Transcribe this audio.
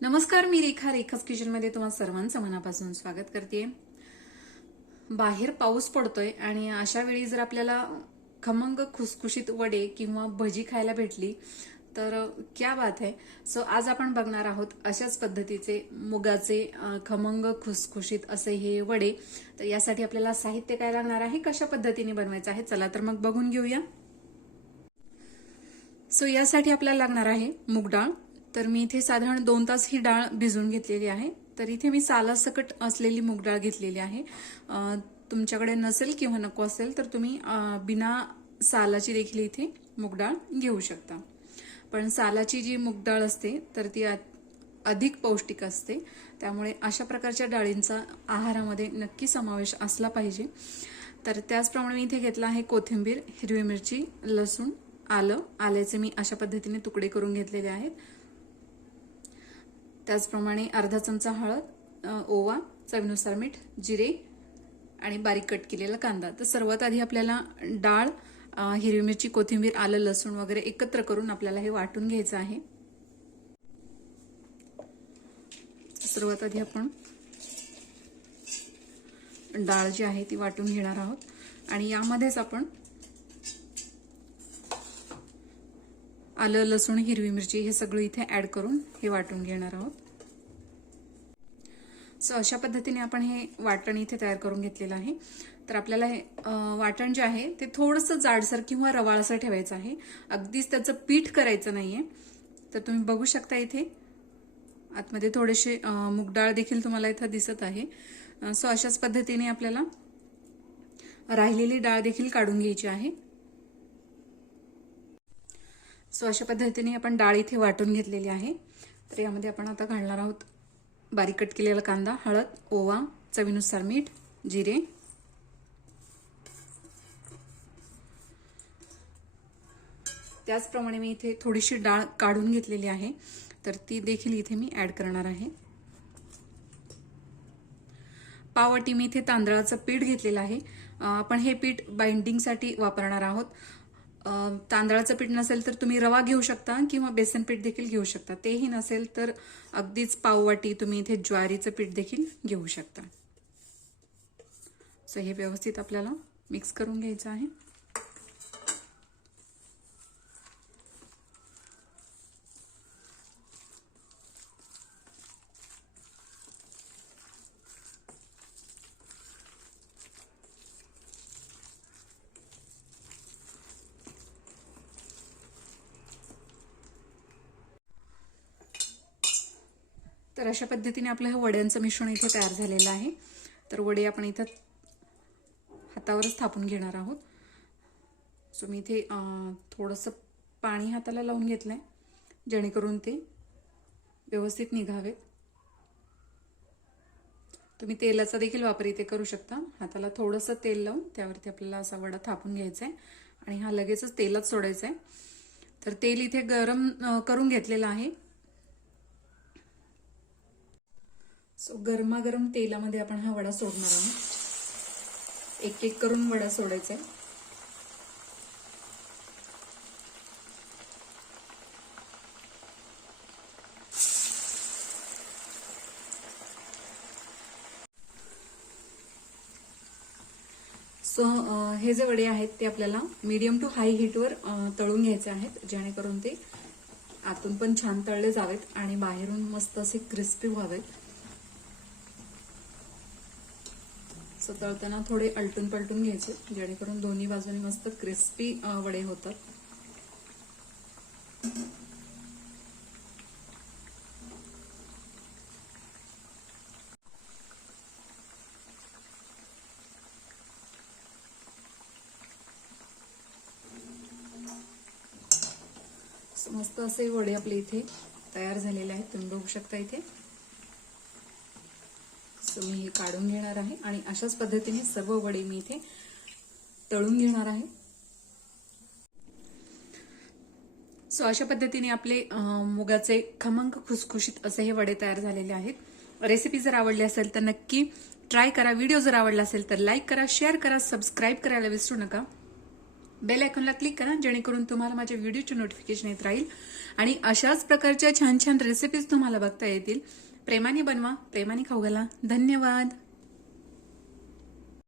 नमस्कार मी रेखा रेखाच किचनमध्ये तुम्हा सर्वांचं मनापासून स्वागत करते बाहेर पाऊस पडतोय आणि अशा वेळी जर आपल्याला खमंग खुसखुशीत वडे किंवा भजी खायला भेटली तर क्या बात आहे सो आज आपण बघणार आहोत अशाच पद्धतीचे मुगाचे खमंग खुसखुशीत असे हे वडे. तर यासाठी आपल्याला साहित्य काय लागणार आहे कशा पद्धतीने बनवायचं आहे चला तर मग बघून घेऊया. सो यासाठी आपल्याला लागणार आहे मूग डाळ. तर मी इथे साधारण दोन तास ही डाळ भिजून घेतलेली आहे. तर इथे मी सालासकट असलेली मूग डाळ घेतलेली आहे. तुमच्याकडे नसेल किंवा नको असेल तर तुम्ही बिना सालाची देखील इथे मूग डाळ घेऊ शकता. पण सालाची जी मूग डाळ असते तर ती अधिक पौष्टिक असते. त्यामुळे अशा प्रकारच्या डाळींचा आहारामध्ये नक्की समावेश असला पाहिजे. तर त्याचप्रमाणे मी इथे घेतला आहे कोथिंबीर हिरवी मिरची लसूण आलं. आल्याचे मी अशा पद्धतीने तुकडे करून घेतलेले आहेत. त्याचप्रमाणे अर्धा चमचा हळद ओवा चवीनुसार मीठ जिरे आणि बारीक कट केलेला कांदा. तर सर्वात आधी आपल्याला डाळ हिरवी मिरची कोथिंबीर आलं लसूण वगैरे एकत्र करून आपल्याला हे वाटून घ्यायचं आहे. सर्वात आधी आपण डाळ जी आहे ती वाटून घेणार आहोत. आणि यामध्येच आपण आलं लसूण हिरवी मिरची हे सगळं इथे ॲड करून हे वाटून घेणार आहोत. सो अशा पद्धतीने आपण हे वाटण इथे तयार करून घेतलेलं आहे. तर आपल्याला हे वाटण जे आहे ते थोडंसं जाडसर किंवा रवाळसर ठेवायचं आहे. अगदीच त्याचं पीठ करायचं नाहीये. तर तुम्ही बघू शकता इथे आतमध्ये थोडेसे मुगडाळ मूग डाळ देखील तुम्हाला इथं दिसत आहे. सो अशाच पद्धतीने आपल्याला राहिलेली डाळ देखील काढून घ्यायची आहे. सो अशा पद्धतीने आपण डाळ इथे वाटून घेतलेली आहे. तर यामध्ये आपण आता घालणार आहोत बारीक कट केलेला कांदा हळद ओवा चवीनुसार मीठ जिरे. त्याचप्रमाणे मी इथे थोडीशी डाळ काढून घेतलेली आहे. तर ती देखील इथे मी ॲड करणार आहे. पावटी मी इथे तांदळाचं पीठ घेतलेलं आहे. आपण हे पीठ बाइंडिंगसाठी वापरणार आहोत. तांदळाचं पीठ नसेल तर तुम्ही रवा घेऊ शकता किंवा बेसन पीठ देखील घेऊ शकता. तेही नसेल तर अगदीच पाववाटी तुम्ही इथे ज्वारीचं पीठ देखील घेऊ शकता. सो हे व्यवस्थित आपल्याला मिक्स करून घ्यायचं आहे. तर अशा पद्धतीने आपलं हे वड्यांचं मिश्रण इथे तयार झालेलं आहे. तर वडे आपण इथं हातावरच थापून घेणार आहोत. सो मी इथे थोडंसं पाणी हाताला लावून घेतलं आहे जेणेकरून ते व्यवस्थित निघावेत. तुम्ही तेलाचा देखील वापर इथे करू शकता. हाताला थोडंसं तेल लावून त्यावरती आपल्याला असा वडा थापून घ्यायचा आहे आणि हा लगेचच तेलात सोडायचा आहे तर तेल इथे गरम करून घेतलेलं आहे. सो गरमागरम तेलामध्ये आपण हा वडा सोडणार आहोत. एक एक करून वडा सोडायचा आहे. सो हे जे वडे आहेत ते आपल्याला मीडियम टू हाय हीटवर तळून घ्यायचे आहेत जेणेकरून ते आतून पण छान तळले जावेत आणि बाहेरून मस्त असे क्रिस्पी व्हावेत. सो तळताना थोडे अलटून पलटून घ्यायचे जेणेकरून दोन्ही बाजूने मस्त क्रिस्पी वडे होतात. मस्त असे वडे आपले इथे तयार झालेले आहेत. तुम्ही बघू शकता इथे. असं मी हे काढून घेणार आहे आणि अशाच पद्धतीने सर्व वडे मी इथे तळून घेणार आहे. सो अशा पद्धतीने आपले मुगाचे खमंग खुसखुशीत असे हे वडे तयार झालेले आहेत. रेसिपी जर आवडली असेल तर नक्की ट्राय करा. व्हिडिओ जर आवडला असेल तर लाईक करा शेअर करा सबस्क्राईब करायला विसरू नका. बेल आयकॉनला क्लिक करा जेणेकरून तुम्हाला माझ्या व्हिडिओचे नोटिफिकेशन येत राहील. आणि अशाच प्रकारच्या छान छान रेसिपीज तुम्हाला बघता येतील. प्रेमाने बनवा प्रेमाने खाऊ घाला. धन्यवाद.